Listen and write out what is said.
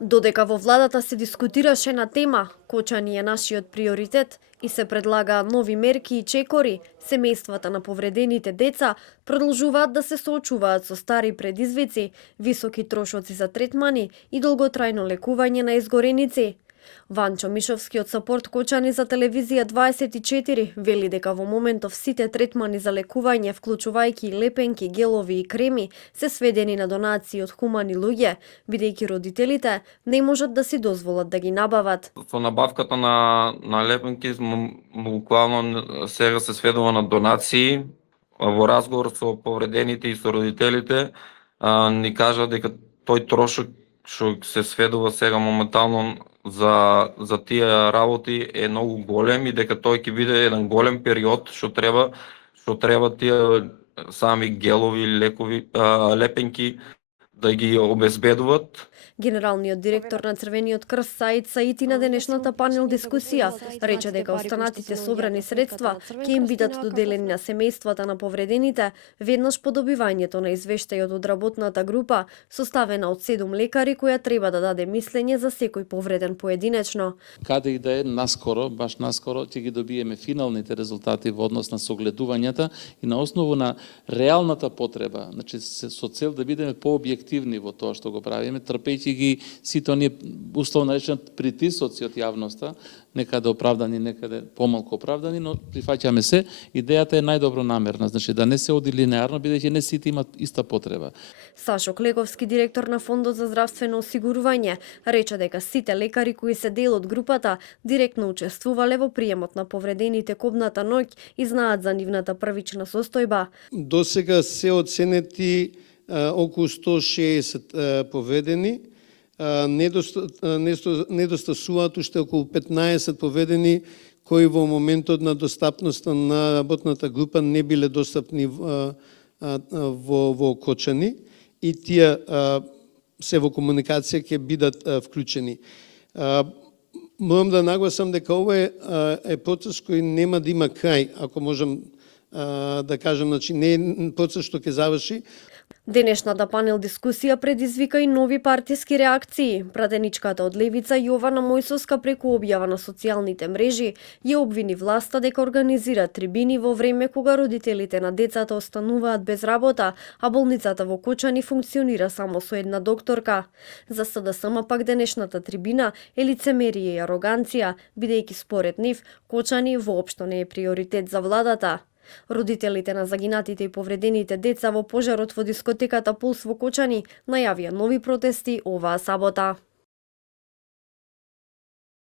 Додека во владата се дискутираше на тема "Кочани е нашиот приоритет" и се предлагаат нови мерки и чекори, семејствата на повредените деца продолжуваат да се соочуваат со стари предизвици, високи трошоци за третмани и долготрајно лекување на изгореници. Ванчо Мишовски од Сапорт Кочани за телевизија 24 вели дека во моментов сите третмани за лекување, вклучувајќи лепенки, гелови и креми, се сведени на донации од хумани луѓе, бидејќи родителите не можат да си дозволат да ги набават. Со набавката на лепенки буквално сега се сведува на донации. Во разговор со повредените и со родителите ни кажа дека тој трошок што се сведува сега моментално за тие работи е многу голем и дека тој ќе биде еден голем период што треба тие сами гелови, лепенки да ги обезбедуваат. Генералниот директор на Црвениот крст Саид Саити на денешната панел дискусија рече дека останатите собрани средства ќе им бидат доделени на семејствата на повредените веднаш по добивањето на извештајот од работната група составена од 7 лекари која треба да даде мислење за секој повреден поединечно. Каде и да е баш наскоро ќе ги добиеме финалните резултати во однос на согледувањата и на основу на реалната потреба, значи со цел да бидеме пообјективни во тоа што го правиме, трпејќи ги сите оние условно речено притисоци од јавноста, некаде оправдани, некаде помалку оправдани, но прифаќаме се. Идејата е најдобронамерна, значи да не се оди линеарно, бидејќи не сите имат иста потреба. Сашо Клеговски, директор на Фондот за здравствено осигурување, рече дека сите лекари кои се дел од групата директно учествувале во приемот на повредените кобната ноќ и знаат за нивната првична состојба. До сега се оценети околу 160 повредени, недостасуваат уште околу 15 повредени кои во моментот на достапноста на работната група не биле достапни во Кочани и тие се во комуникација ќе бидат вклучени. Морам да нагласам дека ова е процес кој нема да има крај, ако можам да кажам, значи не е процес што ќе заврши. Денешната панел дискусија предизвика и нови партиски реакции. Пратеничката од левица Јована Мојсовска преку објава на социјалните мрежи ја обвини власта дека организира трибини во време кога родителите на децата остануваат без работа, а болницата во Кочани функционира само со една докторка. За СДСМ пак денешната трибина е лицемерие и ароганција, бидејќи според нив Кочани воопшто не е приоритет за владата. Родителите на загинатите и повредените деца во пожарот во дискотеката Пулс во Кочани најавија нови протести оваа сабота.